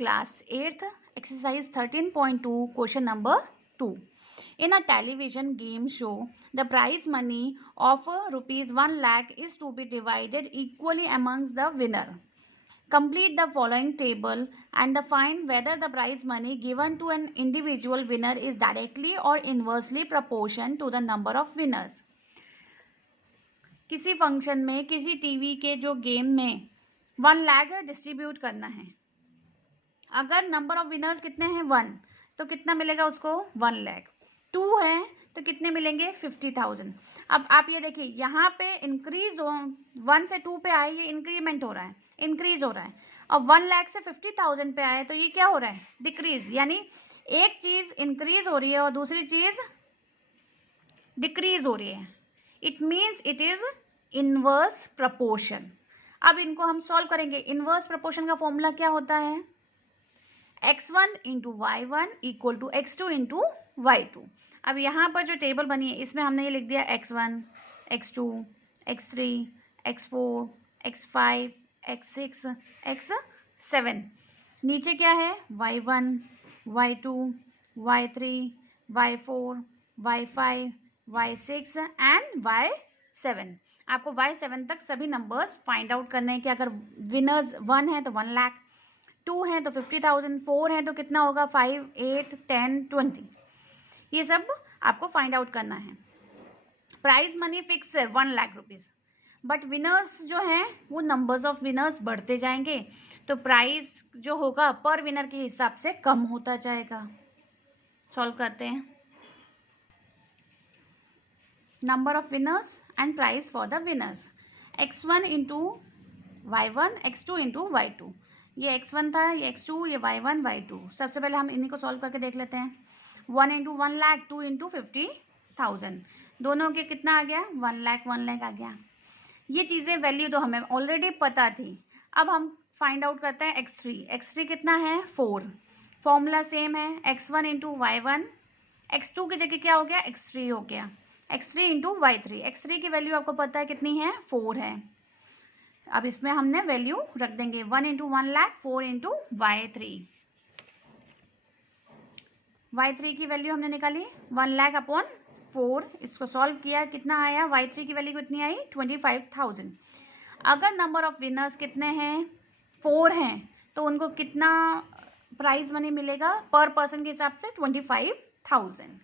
Class 8th, exercise 13.2, question number 2. In a television game show, the prize money of rupees 1 lakh is to be divided equally amongst the winner. Complete the following table and find whether the prize money given to an individual winner is directly or inversely proportional to the number of winners. किसी function में किसी TV के जो game में 1 lakh distribute करना है, अगर number of winners कितने हैं 1, तो कितना मिलेगा उसको 1 लाख। 2 है तो कितने मिलेंगे 50,000। अब आप ये देखिए यहाँ पे इंक्रीज हो, 1 से 2 पे आए, ये इंक्रीमेंट हो रहा है, इंक्रीज हो रहा है। और 1 लाख से 50,000 पे आए तो ये क्या हो रहा है डिक्रीज, यानी एक चीज इंक्रीज हो रही है और दूसरी चीज डिक्रीज हो रही है। It means it is inverse proportion. अब इनको हम सॉल्व करेंगे। इनवर्स प्रपोर्शन का फॉर्मूला क्या होता है, x1 into y1 equal to x2 into y2। अब यहाँ पर जो टेबल बनी है इसमें हमने ये लिख दिया x1, x2, x3, x4, x5, x6, x7। नीचे क्या है y1, y2, y3, y4, y5, y6 and y7। आपको y7 तक सभी नंबर्स फाइंड आउट करने हैं कि अगर विनर्स 1 है तो 1 लाख, 2 है तो 50,000, 4 है तो कितना होगा 5, 8, 10, 20। ये सब आपको फाइंड आउट करना है। प्राइज मनी फिक्स है 1 लाख रुपीज, बट विनर्स जो हैं वो नंबर्स ऑफ विनर्स बढ़ते जाएंगे, तो प्राइस जो होगा पर विनर के हिसाब से कम होता जाएगा। सॉल्व करते हैं। Number of winners and price for the winners, x1 into y1, x2 into y2। ये x1 था, ये x2, ये y1, y2। सबसे पहले हम इन्हीं को सॉल्व करके देख लेते हैं। 1 इंटू 1 लाख, 2 इंटू 50,000, दोनों के कितना आ गया 1 लाख, 1 लाख आ गया। ये चीज़ें वैल्यू तो हमें ऑलरेडी पता थी। अब हम फाइंड आउट करते हैं x3। x3 कितना है 4। फॉर्मूला सेम है, x1 इंटू y1, x2 की जगह क्या हो गया x3 हो गया, x3 इंटू y3। x3 की वैल्यू आपको पता है कितनी है 4 है। अब इसमें हमने वैल्यू रख देंगे 1 into 1 lakh, 4 into y3। y3 की वैल्यू हमने निकाली 1 लाख अपॉन 4। इसको सॉल्व किया, कितना आया y3 की वैल्यू कितनी आई 25,000। अगर नंबर ऑफ विनर्स कितने हैं 4 हैं तो उनको कितना प्राइज मनी मिलेगा पर पर्सन के हिसाब से 25,000।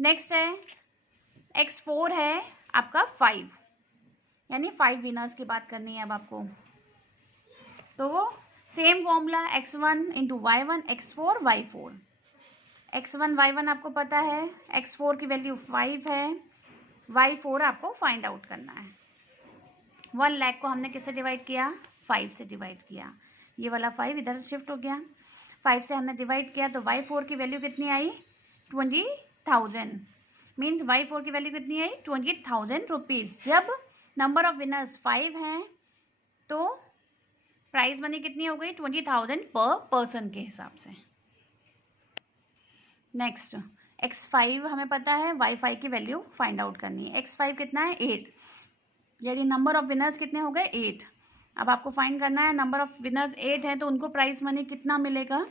नेक्स्ट है x4 है आपका 5, यानी 5 विनर्स की बात करनी है अब आपको। तो वो same formula x1 into y1, x4, y4। x1 y1 आपको पता है, x4 की वैल्यू 5 है, y4 आपको फाइंड आउट करना है। 1 लाख को हमने किससे डिवाइड किया 5 से डिवाइड किया, ये वाला 5 इधर शिफ्ट हो गया, 5 से हमने डिवाइड किया तो y4 की वैल्यू कितनी आई 20,000। मीन्स y4 की वैल्यू कितनी आई 20,000 रुपीज़। जब नंबर ऑफ विनर्स 5 हैं तो प्राइज मनी कितनी हो गई 20,000 पर पर्सन के हिसाब से। नेक्स्ट x5 हमें पता है, y5 की वैल्यू फाइंड आउट करनी है। x5 कितना है 8, यानी नंबर ऑफ विनर्स कितने हो गए 8। अब आपको फाइंड करना है नंबर ऑफ विनर्स 8 है तो उनको प्राइज मनी कितना मिलेगा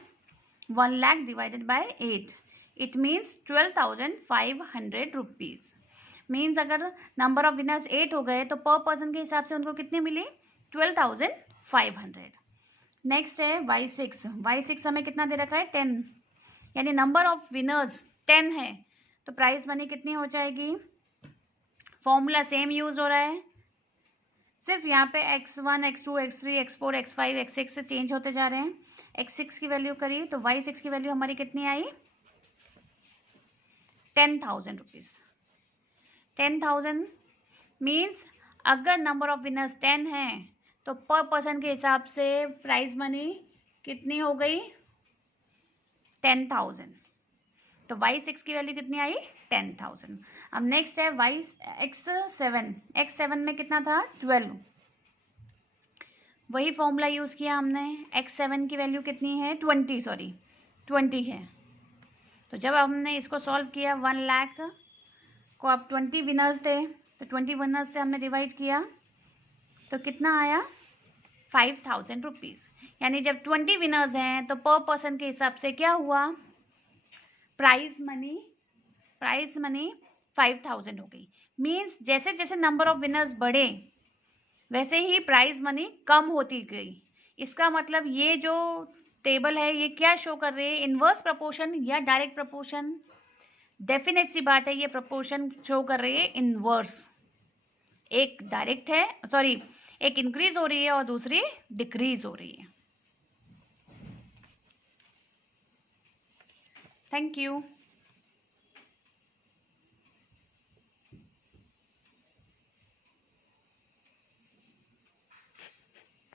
1 lakh divided by 8। It means 12,500 rupees. Means अगर नंबर ऑफ विनर्स 8 हो गए तो पर पर्सन के हिसाब से उनको कितनी मिली 12,500। नेक्स्ट है y6। y6 हमें कितना दे रखा है 10, यानी नंबर ऑफ विनर्स 10 है तो प्राइस मनी कितनी हो जाएगी। फॉर्मूला सेम यूज हो रहा है, सिर्फ यहाँ पे x1, x2, x3, x4, x5, x6 से चेंज होते जा रहे हैं। x6 की वैल्यू करी तो y6 की वैल्यू हमारी कितनी आई 10,000 रुपीज़। 10,000 मीन्स अगर नंबर ऑफ विनर्स 10 हैं तो पर पर्सन के हिसाब से प्राइज मनी कितनी हो गई 10,000। तो y6 की वैल्यू कितनी आई 10,000। अब नेक्स्ट है x7। x7 में कितना था 12, वही फॉर्मूला यूज़ किया हमने। x7 की वैल्यू कितनी है 20 है। तो जब हमने इसको सॉल्व किया 1 लाख को, अब 20 विनर्स थे तो 20 विनर्स से हमने डिवाइड किया तो कितना आया 5,000 रुपीज़। यानी जब 20 विनर्स हैं तो पर पर्सन के हिसाब से क्या हुआ, प्राइज मनी 5000 हो गई। मीन्स जैसे जैसे नंबर ऑफ विनर्स बढ़े वैसे ही प्राइज मनी कम होती गई। इसका मतलब ये जो टेबल है ये क्या शो कर रही है, इनवर्स प्रपोर्शन या डायरेक्ट प्रपोर्शन? डेफिनेट सी बात है, ये प्रपोर्शन शो कर रही है इनवर्स। एक डायरेक्ट है, सॉरी, एक इंक्रीज हो रही है और दूसरी डिक्रीज हो रही है। Thank you.